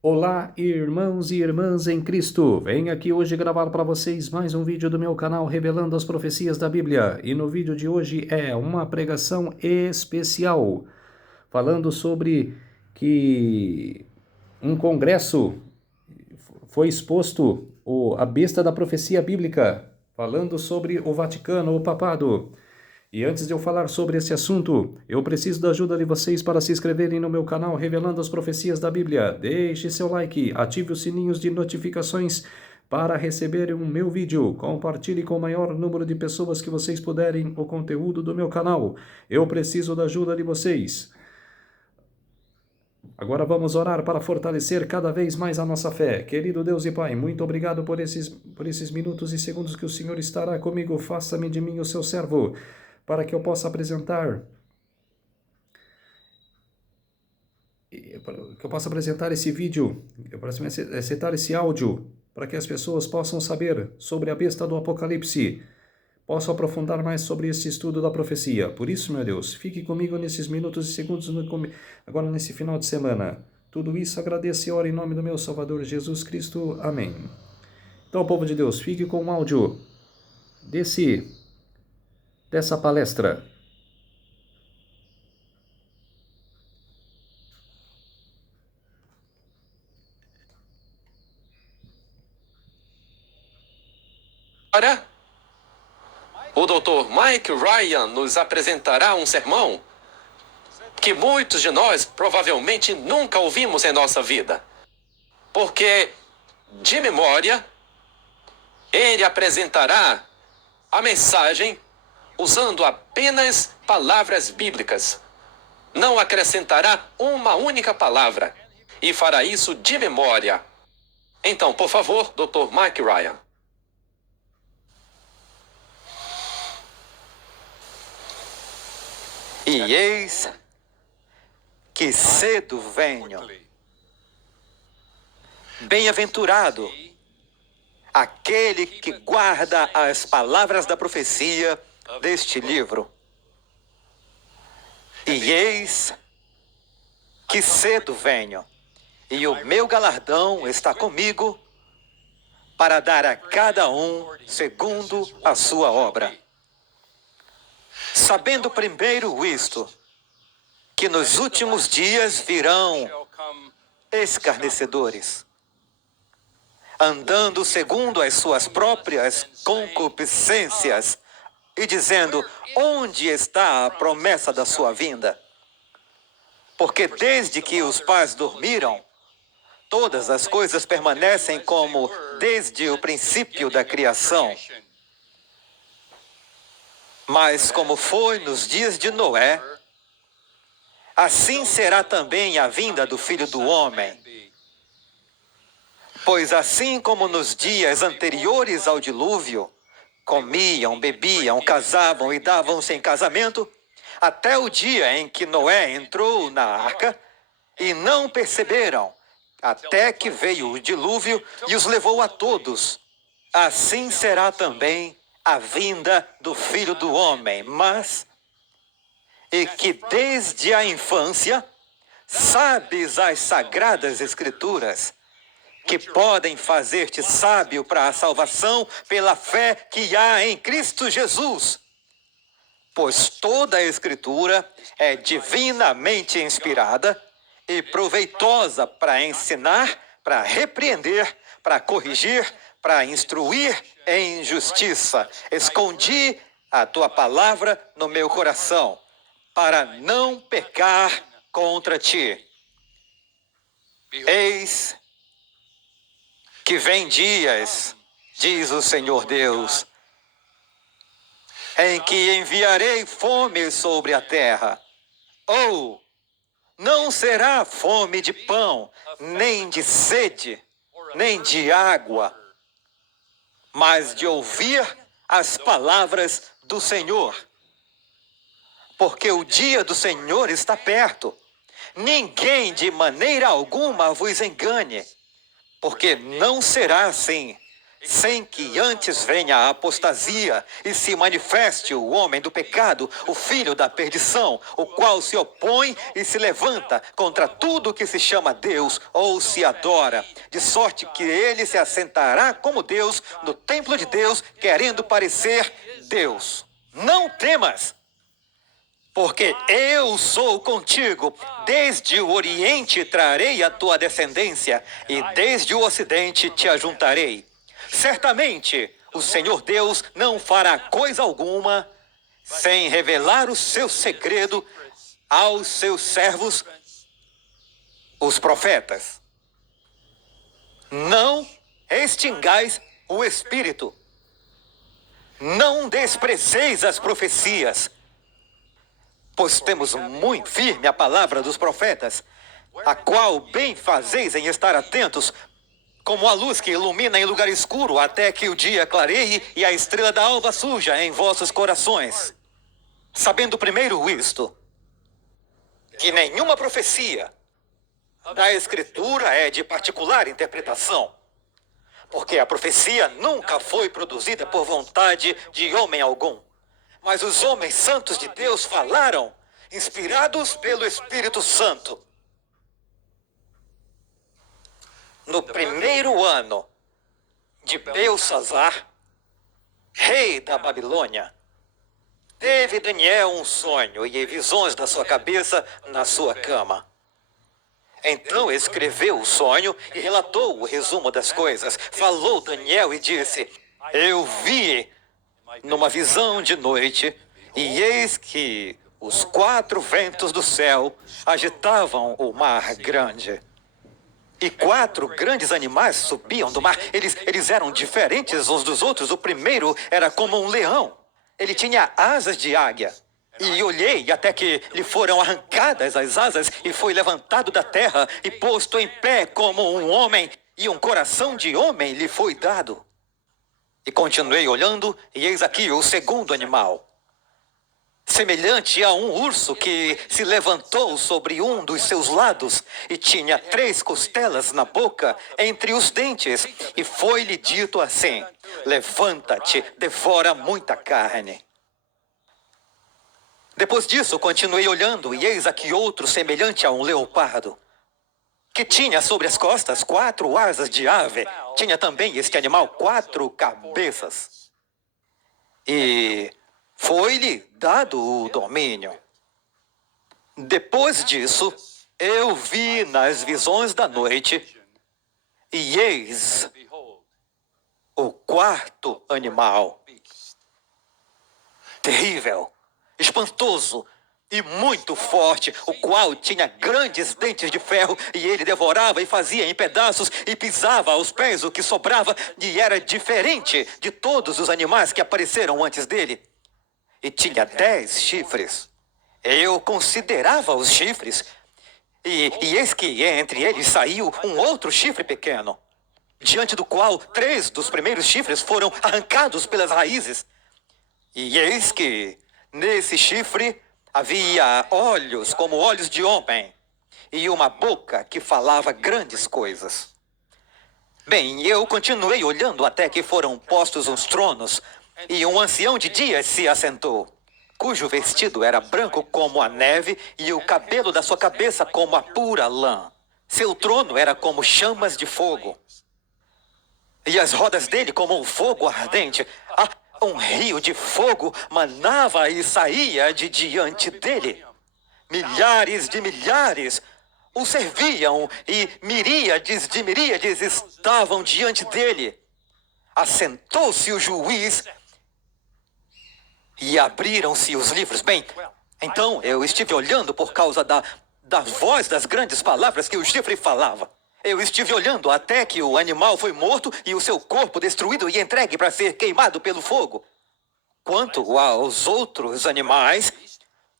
Olá, irmãos e irmãs em Cristo! Venho aqui hoje gravar para vocês mais um vídeo do meu canal revelando as profecias da Bíblia. E no vídeo de hoje é uma pregação especial, falando sobre que um congresso foi exposto a besta da profecia bíblica, falando sobre o Vaticano, o papado. E antes de eu falar sobre esse assunto, eu preciso da ajuda de vocês para se inscreverem no meu canal Revelando as Profecias da Bíblia. Deixe seu like, ative os sininhos de notificações para receber o meu vídeo. Compartilhe com o maior número de pessoas que vocês puderem o conteúdo do meu canal. Eu preciso da ajuda de vocês. Agora vamos orar para fortalecer cada vez mais a nossa fé. Querido Deus e Pai, muito obrigado por esses minutos e segundos que o Senhor estará comigo. Faça-me de mim o seu servo, para que eu possa apresentar esse vídeo, eu possa aceitar esse áudio, para que as pessoas possam saber sobre a besta do Apocalipse, possam aprofundar mais sobre esse estudo da profecia. Por isso, meu Deus, fique comigo nesses minutos e segundos, agora nesse final de semana. Tudo isso agradeço e oro em nome do meu Salvador Jesus Cristo. Amém. Então, povo de Deus, fique com o áudio dessa palestra. Agora, o Dr. Mike Ryan nos apresentará um sermão que muitos de nós provavelmente nunca ouvimos em nossa vida. Porque, de memória, ele apresentará a mensagem usando apenas palavras bíblicas. Não acrescentará uma única palavra e fará isso de memória. Então, por favor, Dr. Mike Ryan. E eis que cedo venho. Bem-aventurado aquele que guarda as palavras da profecia deste livro. E eis que cedo venho, e o meu galardão está comigo para dar a cada um segundo a sua obra. Sabendo primeiro isto, que nos últimos dias virão escarnecedores, andando segundo as suas próprias concupiscências, e dizendo: onde está a promessa da sua vinda? Porque desde que os pais dormiram, todas as coisas permanecem como desde o princípio da criação. Mas como foi nos dias de Noé, assim será também a vinda do Filho do Homem. Pois assim como nos dias anteriores ao dilúvio, comiam, bebiam, casavam e davam-se em casamento, até o dia em que Noé entrou na arca, e não perceberam, até que veio o dilúvio e os levou a todos. Assim será também a vinda do Filho do Homem. Mas, e que desde a infância sabes as sagradas Escrituras, que podem fazer-te sábio para a salvação pela fé que há em Cristo Jesus. Pois toda a Escritura é divinamente inspirada e proveitosa para ensinar, para repreender, para corrigir, para instruir em justiça. Escondi a tua palavra no meu coração, para não pecar contra ti. Eis que vem dias, diz o Senhor Deus, em que enviarei fome sobre a terra. Ou não será fome de pão, nem de sede, nem de água, mas de ouvir as palavras do Senhor. Porque o dia do Senhor está perto. Ninguém de maneira alguma vos engane, porque não será assim. sem que antes venha a apostasia e se manifeste o homem do pecado, o filho da perdição, o qual se opõe e se levanta contra tudo que se chama Deus ou se adora, de sorte que ele se assentará como Deus no templo de Deus, querendo parecer Deus. Não temas, porque eu sou contigo. Desde o Oriente trarei a tua descendência, e desde o Ocidente te ajuntarei. Certamente, o Senhor Deus não fará coisa alguma sem revelar o seu segredo aos seus servos, os profetas. Não extingais o Espírito. Não desprezeis as profecias, pois temos muito firme a palavra dos profetas, a qual bem fazeis em estar atentos, como a luz que ilumina em lugar escuro, até que o dia clareie e a estrela da alva surja em vossos corações. Sabendo primeiro isto, que nenhuma profecia da Escritura é de particular interpretação, porque a profecia nunca foi produzida por vontade de homem algum, mas os homens santos de Deus falaram, inspirados pelo Espírito Santo. No primeiro ano de Belsazar, rei da Babilônia, teve Daniel um sonho e visões da sua cabeça na sua cama. Então escreveu o sonho e relatou o resumo das coisas. Falou Daniel e disse: eu vi numa visão de noite, e eis que os 4 ventos do céu agitavam o mar grande. E 4 grandes animais subiam do mar. Eles eram diferentes uns dos outros. O primeiro era como um leão. Ele tinha asas de águia. E olhei até que lhe foram arrancadas as asas e foi levantado da terra e posto em pé como um homem, e um coração de homem lhe foi dado. E continuei olhando, e eis aqui o segundo animal, semelhante a um urso que se levantou sobre um dos seus lados e tinha 3 costelas na boca entre os dentes, e foi-lhe dito assim: levanta-te, devora muita carne. Depois disso, continuei olhando, e eis aqui outro semelhante a um leopardo, que tinha sobre as costas 4 asas de ave. Tinha também este animal 4 cabeças. E foi-lhe dado o domínio. Depois disso, eu vi nas visões da noite, e eis o 4º animal, terrível, espantoso e muito forte, o qual tinha grandes dentes de ferro, e ele devorava e fazia em pedaços e pisava aos pés o que sobrava, e era diferente de todos os animais que apareceram antes dele. E tinha 10 chifres. Eu considerava os chifres, e eis que entre eles saiu um outro chifre pequeno, diante do qual 3 dos primeiros chifres foram arrancados pelas raízes. E eis que nesse chifre havia olhos como olhos de homem, e uma boca que falava grandes coisas. Bem, eu continuei olhando até que foram postos uns tronos, e um ancião de dias se assentou, cujo vestido era branco como a neve, e o cabelo da sua cabeça como a pura lã. Seu trono era como chamas de fogo, e as rodas dele como um fogo ardente. Um rio de fogo manava e saía de diante dele. Milhares de milhares o serviam, e miríades de miríades estavam diante dele. Assentou-se o juiz e abriram-se os livros. Bem, então eu estive olhando por causa da voz das grandes palavras que o chifre falava. Eu estive olhando até que o animal foi morto e o seu corpo destruído e entregue para ser queimado pelo fogo. Quanto aos outros animais,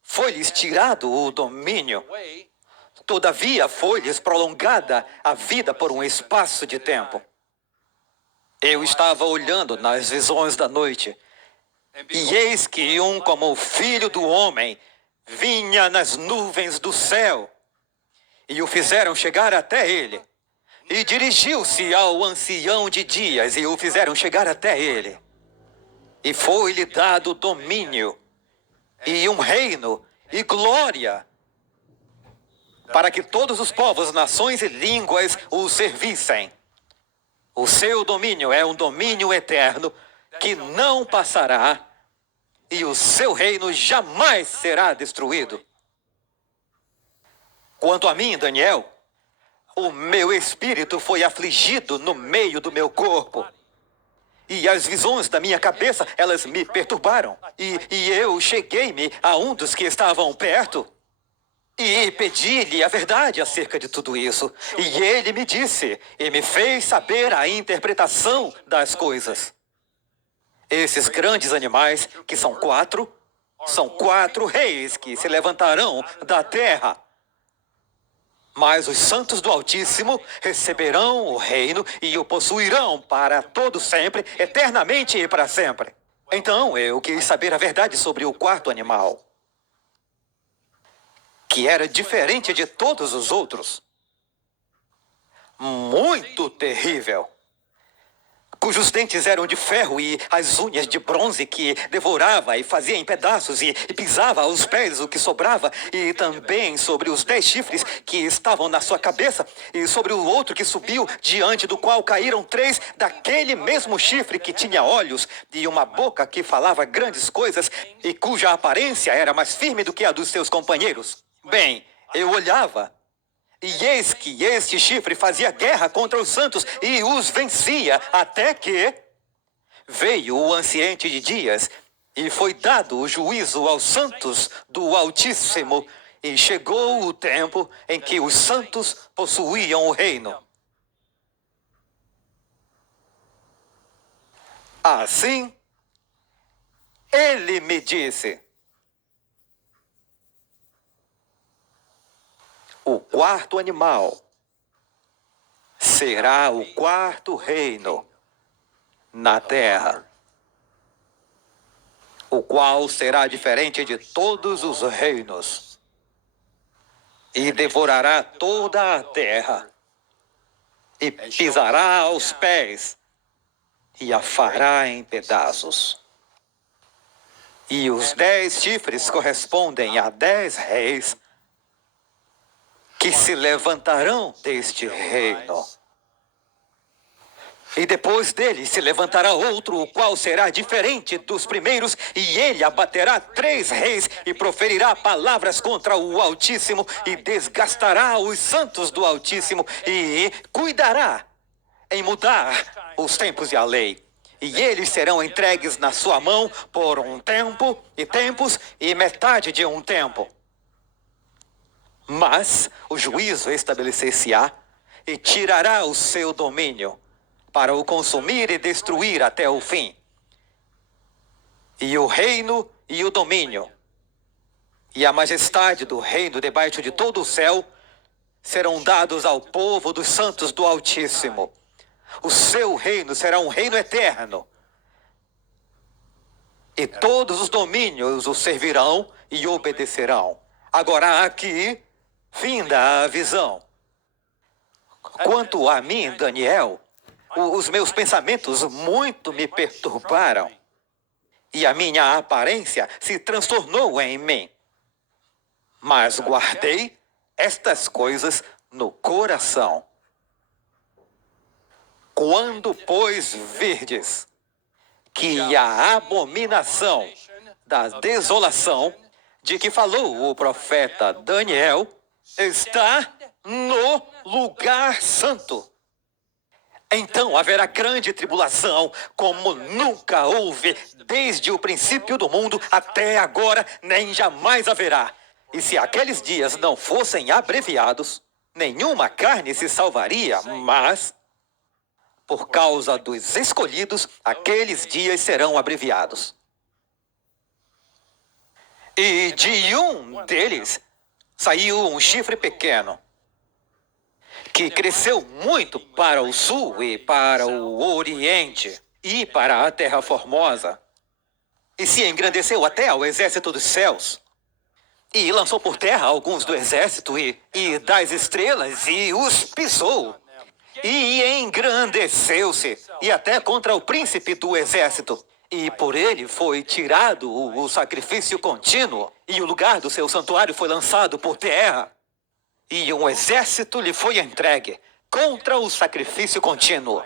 foi-lhes tirado o domínio. Todavia foi-lhes prolongada a vida por um espaço de tempo. Eu estava olhando nas visões da noite, e eis que um como o filho do homem vinha nas nuvens do céu, e o fizeram chegar até ele. E dirigiu-se ao ancião de dias e o fizeram chegar até ele. E foi-lhe dado domínio, e um reino, e glória, para que todos os povos, nações e línguas o servissem. O seu domínio é um domínio eterno, que não passará, e o seu reino jamais será destruído. Quanto a mim, Daniel, o meu espírito foi afligido no meio do meu corpo. E as visões da minha cabeça, elas me perturbaram. E eu cheguei-me a um dos que estavam perto e pedi-lhe a verdade acerca de tudo isso. E ele me disse e me fez saber a interpretação das coisas. Esses grandes animais, que são quatro reis que se levantarão da terra. Mas os santos do Altíssimo receberão o reino e o possuirão para todo sempre, eternamente e para sempre. Então eu quis saber a verdade sobre o quarto animal, que era diferente de todos os outros. Muito terrível. Cujos dentes eram de ferro e as unhas de bronze, que devorava e fazia em pedaços e pisava aos pés o que sobrava, e também sobre os 10 chifres que estavam na sua cabeça, e sobre o outro que subiu, diante do qual caíram 3 daquele mesmo chifre que tinha olhos e uma boca que falava grandes coisas, e cuja aparência era mais firme do que a dos seus companheiros. Bem, eu olhava, e eis que este chifre fazia guerra contra os santos e os vencia, até que veio o anciente de dias e foi dado o juízo aos santos do Altíssimo, e chegou o tempo em que os santos possuíam o reino. Assim, ele me disse: o quarto animal será o quarto reino na terra, o qual será diferente de todos os reinos, e devorará toda a terra, e pisará aos pés, e a fará em pedaços. E os 10 chifres correspondem a 10 reis, que se levantarão deste reino. E depois dele se levantará outro, o qual será diferente dos primeiros, e ele abaterá 3 reis e proferirá palavras contra o Altíssimo, e desgastará os santos do Altíssimo, e cuidará em mudar os tempos e a lei. E eles serão entregues na sua mão por um tempo, e tempos, e metade de um tempo. Mas o juízo estabelecer-se-á e tirará o seu domínio para o consumir e destruir até o fim. E o reino e o domínio e a majestade do reino debaixo de todo o céu serão dados ao povo dos santos do Altíssimo. O seu reino será um reino eterno. E todos os domínios o servirão e obedecerão. Agora aqui, finda a visão. Quanto a mim, Daniel, os meus pensamentos muito me perturbaram, e a minha aparência se transtornou em mim. Mas guardei estas coisas no coração. Quando, pois, virdes que a abominação da desolação de que falou o profeta Daniel está no lugar santo, então haverá grande tribulação, como nunca houve desde o princípio do mundo até agora, nem jamais haverá. E se aqueles dias não fossem abreviados, nenhuma carne se salvaria, mas por causa dos escolhidos, aqueles dias serão abreviados. E de um deles saiu um chifre pequeno, que cresceu muito para o sul e para o oriente e para a terra formosa, e se engrandeceu até ao exército dos céus, e lançou por terra alguns do exército e das estrelas, e os pisou, e engrandeceu-se, e até contra o príncipe do exército. E por ele foi tirado o sacrifício contínuo, e o lugar do seu santuário foi lançado por terra. E um exército lhe foi entregue contra o sacrifício contínuo,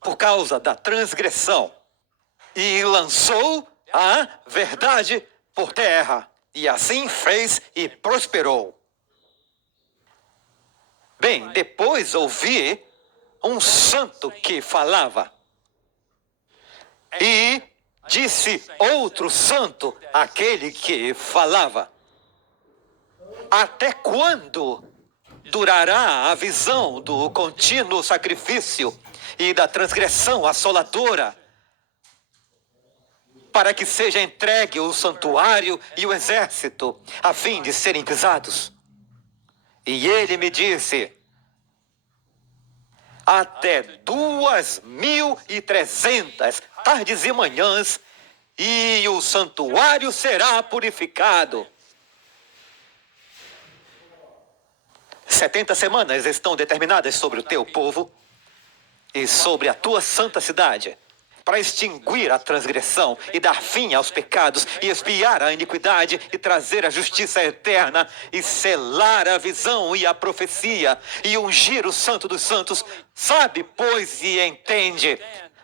por causa da transgressão. E lançou a verdade por terra. E assim fez e prosperou. Bem, depois ouvi um santo que falava. E disse outro santo, aquele que falava: até quando durará a visão do contínuo sacrifício e da transgressão assoladora, para que seja entregue o santuário e o exército, a fim de serem pisados? E ele me disse: até 2.300 tardes e manhãs, e o santuário será purificado. 70 semanas estão determinadas sobre o teu povo e sobre a tua santa cidade, para extinguir a transgressão e dar fim aos pecados e expiar a iniquidade e trazer a justiça eterna e selar a visão e a profecia e ungir o santo dos santos. Sabe, pois, e entende.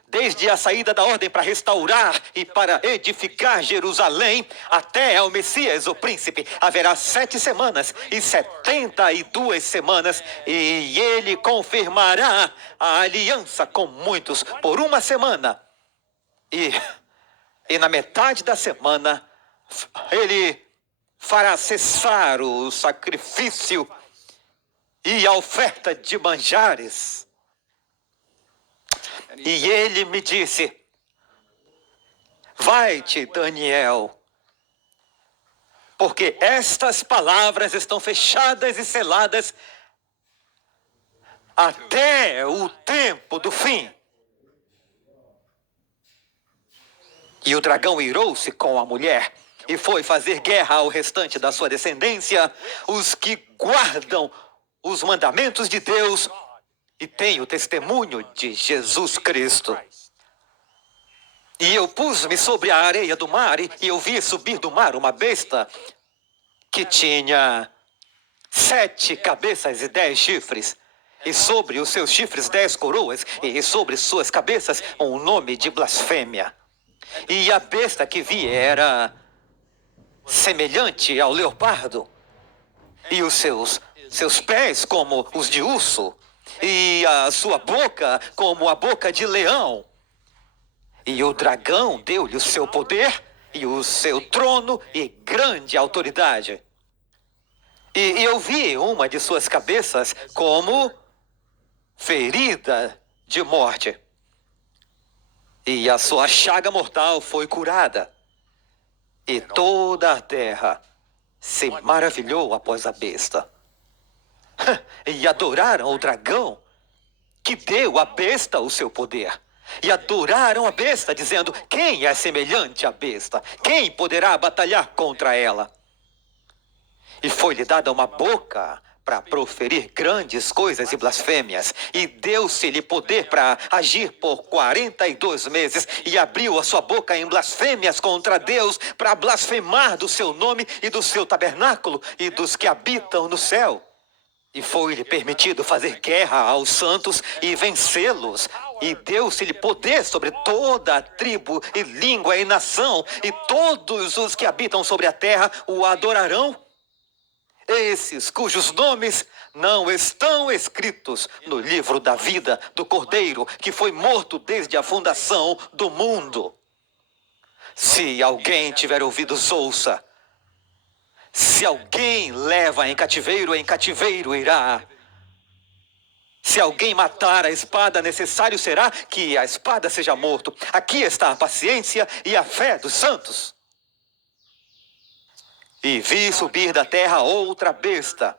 Desde a saída da ordem para restaurar e para edificar Jerusalém, até ao Messias, o príncipe, haverá 7 semanas e 72 semanas, e ele confirmará a aliança com muitos por 1 semana. E na metade da semana, ele fará cessar o sacrifício e a oferta de manjares. E ele me disse: vai-te, Daniel, porque estas palavras estão fechadas e seladas até o tempo do fim. E o dragão irou-se com a mulher e foi fazer guerra ao restante da sua descendência, os que guardam os mandamentos de Deus e têm o testemunho de Jesus Cristo. E eu pus-me sobre a areia do mar e eu vi subir do mar uma besta que tinha 7 cabeças e 10 chifres. E sobre os seus chifres 10 coroas, e sobre suas cabeças um nome de blasfêmia. E a besta que vi era semelhante ao leopardo, e os seus pés como os de urso, e a sua boca como a boca de leão. E o dragão deu-lhe o seu poder, e o seu trono, e grande autoridade. E eu vi uma de suas cabeças como ferida de morte. E a sua chaga mortal foi curada. E toda a terra se maravilhou após a besta. E adoraram o dragão, que deu à besta o seu poder. E adoraram a besta, dizendo: quem é semelhante à besta? Quem poderá batalhar contra ela? E foi-lhe dada uma boca para proferir grandes coisas e blasfêmias, e deu-se-lhe poder para agir por 42 meses, e abriu a sua boca em blasfêmias contra Deus, para blasfemar do seu nome e do seu tabernáculo e dos que habitam no céu. E foi-lhe permitido fazer guerra aos santos e vencê-los, e deu-se-lhe poder sobre toda a tribo e língua e nação, e todos os que habitam sobre a terra o adorarão. Esses cujos nomes não estão escritos no livro da vida do Cordeiro, que foi morto desde a fundação do mundo. Se alguém tiver ouvidos, ouça. Se alguém leva em cativeiro irá. Se alguém matar a espada, necessário será que a espada seja morto. Aqui está a paciência e a fé dos santos. E vi subir da terra outra besta,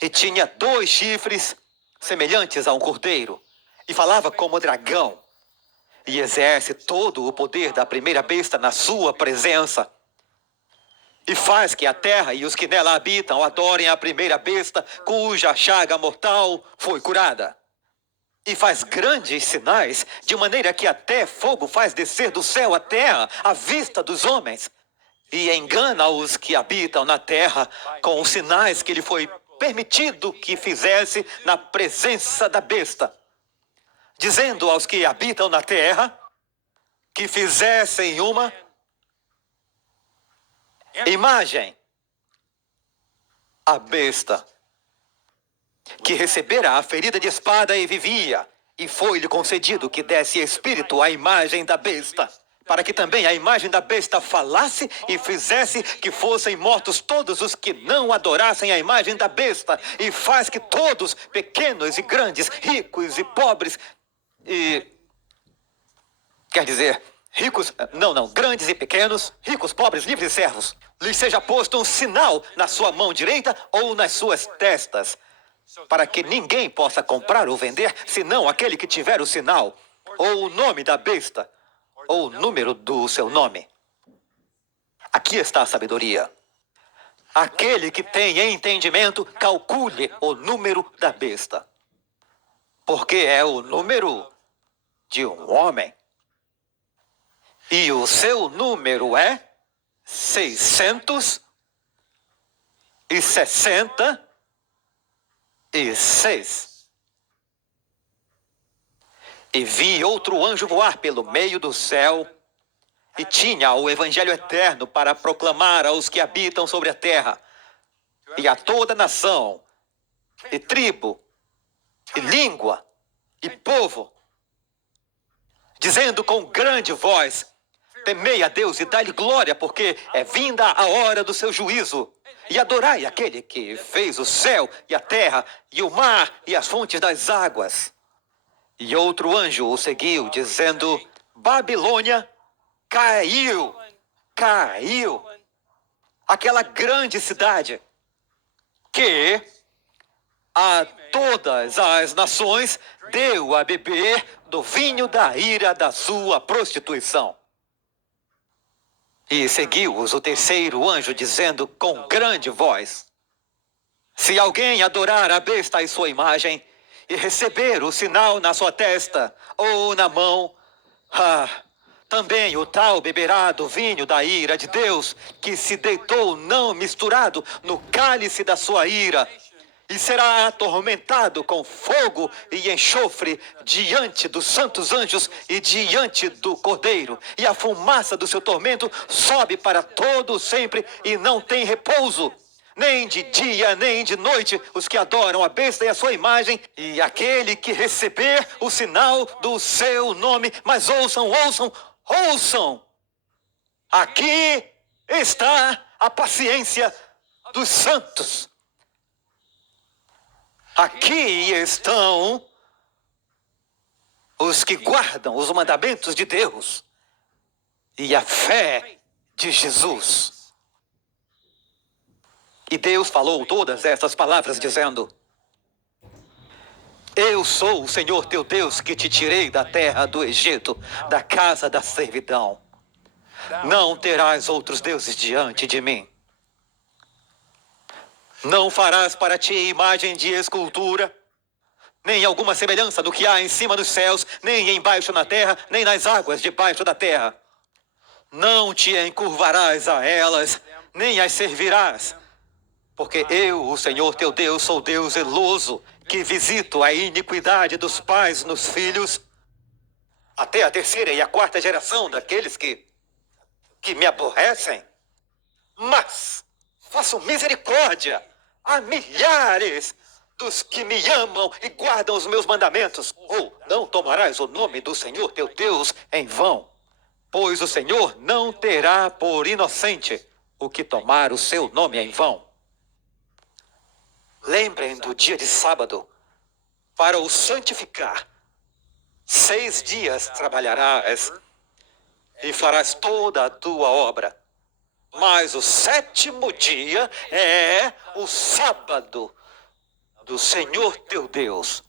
e tinha 2 chifres semelhantes a um cordeiro, e falava como dragão, e exerce todo o poder da primeira besta na sua presença. E faz que a terra e os que nela habitam adorem a primeira besta, cuja chaga mortal foi curada. E faz grandes sinais, de maneira que até fogo faz descer do céu a terra, à vista dos homens. E engana os que habitam na terra com os sinais que lhe foi permitido que fizesse na presença da besta, dizendo aos que habitam na terra que fizessem uma imagem à besta, que recebera a ferida de espada e vivia, e foi-lhe concedido que desse espírito à imagem da besta, para que também a imagem da besta falasse e fizesse que fossem mortos todos os que não adorassem a imagem da besta, e faz que todos, pequenos e grandes, ricos e pobres, grandes e pequenos, ricos, pobres, livres e servos, lhes seja posto um sinal na sua mão direita ou nas suas testas, para que ninguém possa comprar ou vender, senão aquele que tiver o sinal, ou o nome da besta, ou o número do seu nome. Aqui está a sabedoria. Aquele que tem entendimento, calcule o número da besta, porque é o número de um homem. E o seu número é 666. E vi outro anjo voar pelo meio do céu, e tinha o evangelho eterno para proclamar aos que habitam sobre a terra, e a toda nação, e tribo, e língua, e povo, dizendo com grande voz: temei a Deus e dai-lhe glória, porque é vinda a hora do seu juízo. E adorai aquele que fez o céu e a terra, e o mar e as fontes das águas. E outro anjo o seguiu, dizendo: Babilônia caiu, aquela grande cidade, que a todas as nações deu a beber do vinho da ira da sua prostituição. E seguiu-os o terceiro anjo, dizendo com grande voz: se alguém adorar a besta e sua imagem, e receber o sinal na sua testa ou na mão, também o tal beberá do vinho da ira de Deus, que se deitou não misturado no cálice da sua ira, e será atormentado com fogo e enxofre diante dos santos anjos e diante do Cordeiro. E a fumaça do seu tormento sobe para todo sempre e não tem repouso, nem de dia, nem de noite, os que adoram a besta e a sua imagem, e aquele que receber o sinal do seu nome. Mas ouçam! Aqui está a paciência dos santos. Aqui estão os que guardam os mandamentos de Deus e a fé de Jesus. E Deus falou todas essas palavras, dizendo: eu sou o Senhor teu Deus, que te tirei da terra do Egito, da casa da servidão. Não terás outros deuses diante de mim. Não farás para ti imagem de escultura, nem alguma semelhança do que há em cima dos céus, nem embaixo na terra, nem nas águas debaixo da terra. Não te encurvarás a elas, nem as servirás, porque eu, o Senhor teu Deus, sou Deus zeloso, que visito a iniquidade dos pais nos filhos, até a terceira e a quarta geração daqueles que me aborrecem. Mas faço misericórdia a milhares dos que me amam e guardam os meus mandamentos. Ou não tomarás o nome do Senhor teu Deus em vão, pois o Senhor não terá por inocente o que tomar o seu nome em vão. Lembrem do dia de sábado para o santificar. 6 dias trabalharás e farás toda a tua obra. Mas o 7º dia é o sábado do Senhor teu Deus.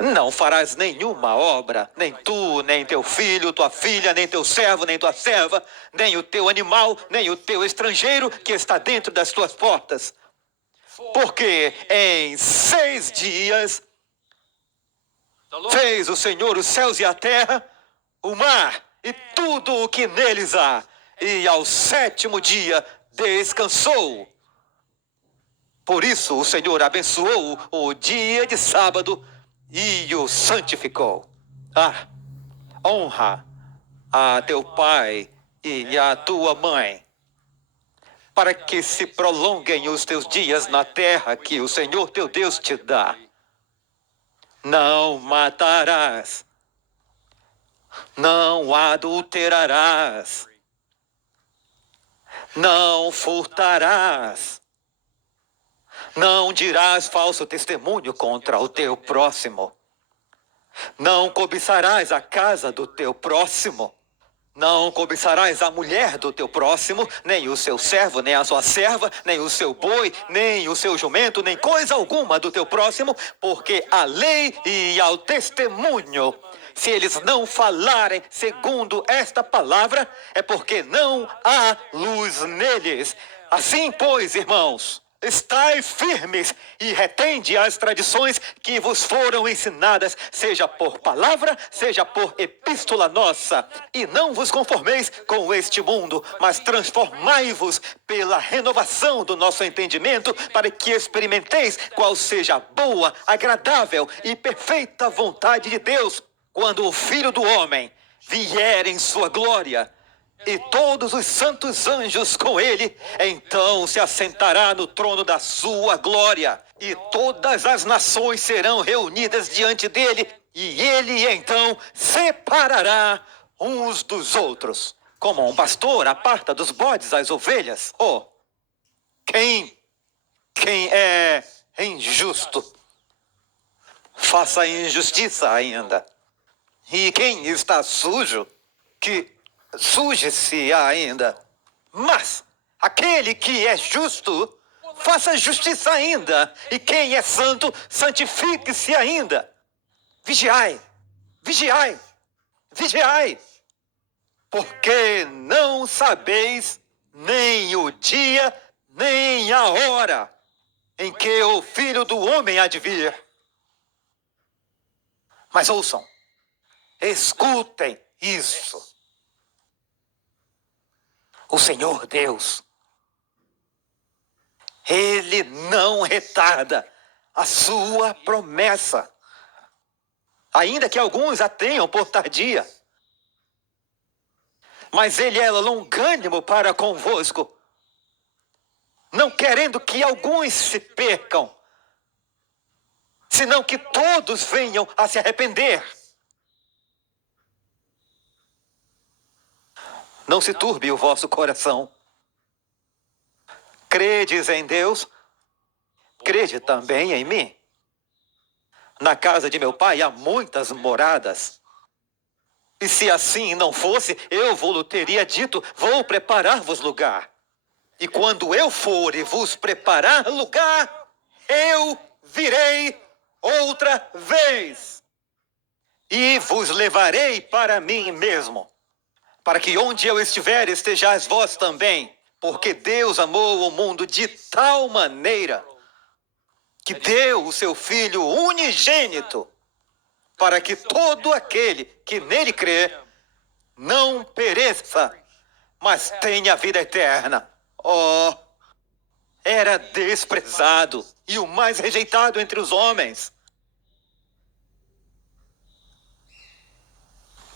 Não farás nenhuma obra, nem tu, nem teu filho, tua filha, nem teu servo, nem tua serva, nem o teu animal, nem o teu estrangeiro que está dentro das tuas portas. Porque em 6 dias fez o Senhor os céus e a terra, o mar e tudo o que neles há, e ao 7º dia descansou. Por isso o Senhor abençoou o dia de sábado e o santificou. Honra a teu pai e a tua mãe, para que se prolonguem os teus dias na terra que o Senhor teu Deus te dá. Não matarás, não adulterarás, não furtarás, não dirás falso testemunho contra o teu próximo, não cobiçarás a casa do teu próximo, não cobiçarás a mulher do teu próximo, nem o seu servo, nem a sua serva, nem o seu boi, nem o seu jumento, nem coisa alguma do teu próximo, porque a lei e ao testemunho, se eles não falarem segundo esta palavra, é porque não há luz neles. Assim, pois, irmãos, estai firmes e retende as tradições que vos foram ensinadas, seja por palavra, seja por epístola nossa. E não vos conformeis com este mundo, mas transformai-vos pela renovação do nosso entendimento, para que experimenteis qual seja a boa, agradável e perfeita vontade de Deus. Quando o Filho do Homem vier em sua glória, e todos os santos anjos com ele, então se assentará no trono da sua glória, e todas as nações serão reunidas diante dele, e ele então separará uns dos outros, como um pastor aparta dos bodes as ovelhas. Quem é injusto, faça a injustiça ainda. E quem está sujo, que suje-se ainda. Mas aquele que é justo, faça justiça ainda. E quem é santo, santifique-se ainda. Vigiai, vigiai, vigiai. Porque não sabeis nem o dia, nem a hora em que o Filho do Homem há de vir. Mas ouçam, escutem isso. O Senhor Deus, Ele não retarda a sua promessa, ainda que alguns a tenham por tardia. Mas Ele é longânimo para convosco, não querendo que alguns se percam, senão que todos venham a se arrepender. Não se turbe o vosso coração. Credes em Deus, crede também em mim. Na casa de meu pai há muitas moradas. E se assim não fosse, eu vou-lhe teria dito, vou preparar-vos lugar. E quando eu for e vos preparar lugar, eu virei outra vez e vos levarei para mim mesmo, para que onde eu estiver estejais vós também, porque Deus amou o mundo de tal maneira que deu o seu Filho unigênito, para que todo aquele que nele crê não pereça, mas tenha vida eterna. Era desprezado e o mais rejeitado entre os homens,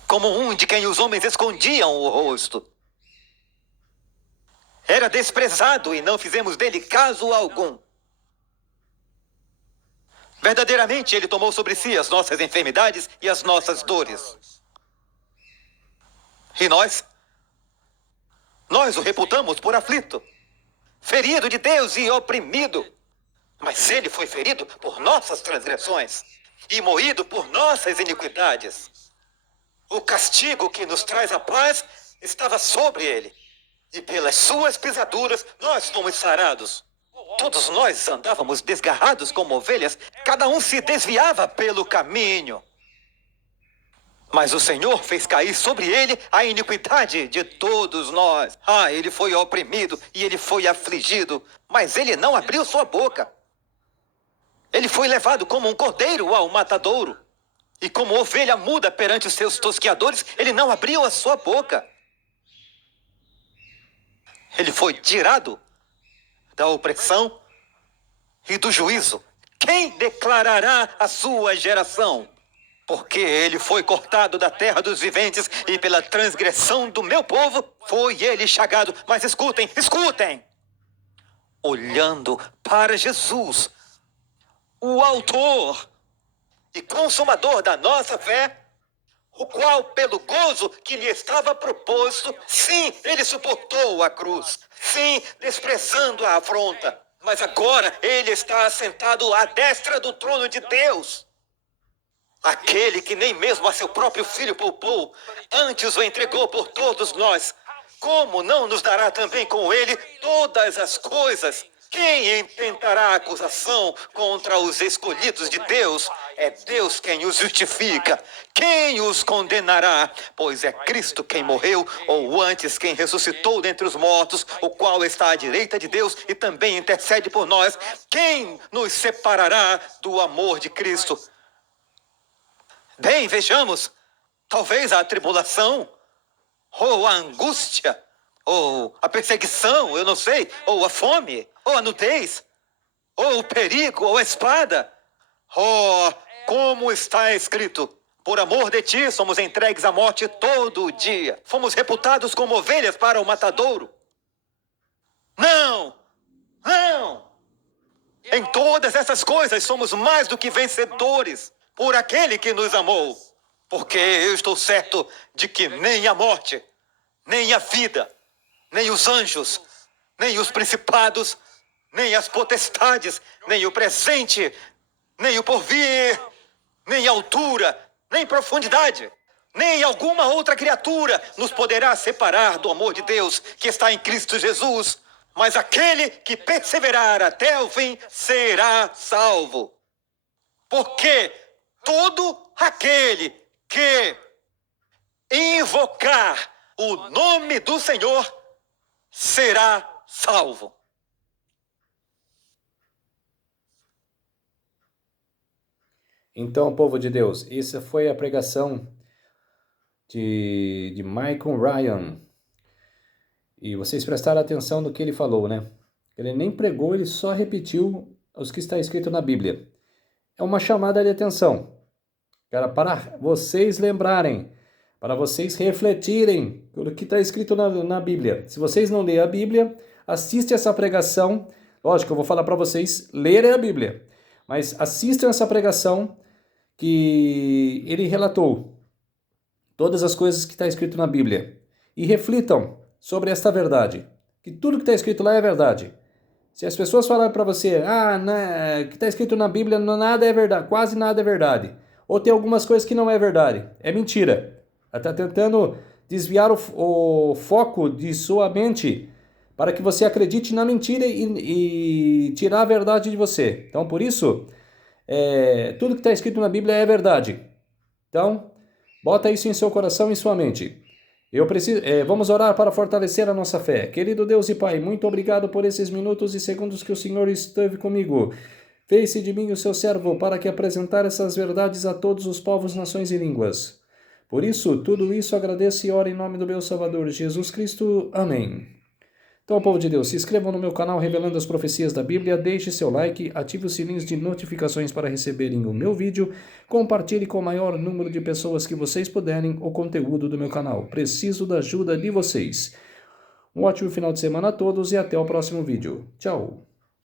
como um de quem os homens escondiam o rosto. Era desprezado e não fizemos dele caso algum. Verdadeiramente, ele tomou sobre si as nossas enfermidades e as nossas dores. E nós o reputamos por aflito, ferido de Deus e oprimido. Mas ele foi ferido por nossas transgressões e moído por nossas iniquidades. O castigo que nos traz a paz estava sobre ele, e pelas suas pisaduras nós fomos sarados. Todos nós andávamos desgarrados como ovelhas, cada um se desviava pelo caminho. Mas o Senhor fez cair sobre ele a iniquidade de todos nós. Ele foi oprimido e ele foi afligido, mas ele não abriu sua boca. Ele foi levado como um cordeiro ao matadouro. E como ovelha muda perante os seus tosqueadores, ele não abriu a sua boca. Ele foi tirado da opressão e do juízo. Quem declarará a sua geração? Porque ele foi cortado da terra dos viventes e pela transgressão do meu povo foi ele chagado. Mas escutem, escutem! Olhando para Jesus, o autor e consumador da nossa fé, o qual, pelo gozo que lhe estava proposto, sim, ele suportou a cruz, sim, desprezando a afronta, mas agora ele está assentado à destra do trono de Deus. Aquele que nem mesmo a seu próprio filho poupou, antes o entregou por todos nós, como não nos dará também com ele todas as coisas? Quem intentará acusação contra os escolhidos de Deus? É Deus quem os justifica. Quem os condenará? Pois é Cristo quem morreu, ou antes quem ressuscitou dentre os mortos, o qual está à direita de Deus e também intercede por nós. Quem nos separará do amor de Cristo? Bem, vejamos. Talvez a tribulação, ou a angústia, ou a perseguição, eu não sei, ou a fome, ou a nudez, ou o perigo, ou a espada. Como está escrito, por amor de ti somos entregues à morte todo dia. Fomos reputados como ovelhas para o matadouro. Não! Em todas essas coisas somos mais do que vencedores por aquele que nos amou. Porque eu estou certo de que nem a morte, nem a vida, nem os anjos, nem os principados, nem as potestades, nem o presente, nem o porvir, nem a altura, nem profundidade, nem alguma outra criatura nos poderá separar do amor de Deus que está em Cristo Jesus. Mas aquele que perseverar até o fim será salvo. Porque todo aquele que invocar o nome do Senhor será salvo. Então, povo de Deus, essa foi a pregação de Michael Ryan. E vocês prestaram atenção no que ele falou, né? Ele nem pregou, ele só repetiu os que está escrito na Bíblia. É uma chamada de atenção, cara, para vocês lembrarem, para vocês refletirem o que está escrito na Bíblia. Se vocês não lerem a Bíblia, assiste essa pregação. Lógico, eu vou falar para vocês lerem a Bíblia, mas assistam essa pregação que ele relatou todas as coisas que está escrito na Bíblia e reflitam sobre esta verdade, que tudo que está escrito lá é verdade. Se as pessoas falarem para você, o que está escrito na Bíblia nada é verdade, quase nada é verdade, ou tem algumas coisas que não é verdade, é mentira. Ela está tentando desviar o foco de sua mente para que você acredite na mentira e tirar a verdade de você. Então, por isso, tudo que está escrito na Bíblia é verdade. Então, bota isso em seu coração e em sua mente. Vamos orar para fortalecer a nossa fé. Querido Deus e Pai, muito obrigado por esses minutos e segundos que o Senhor esteve comigo. Fez-se de mim o seu servo para que apresentar essas verdades a todos os povos, nações e línguas. Por isso, tudo isso agradeço e oro em nome do meu Salvador, Jesus Cristo. Amém. Então, povo de Deus, se inscrevam no meu canal Revelando as Profecias da Bíblia, deixe seu like, ative os sininhos de notificações para receberem o meu vídeo, compartilhe com o maior número de pessoas que vocês puderem o conteúdo do meu canal. Preciso da ajuda de vocês. Um ótimo final de semana a todos e até o próximo vídeo. Tchau!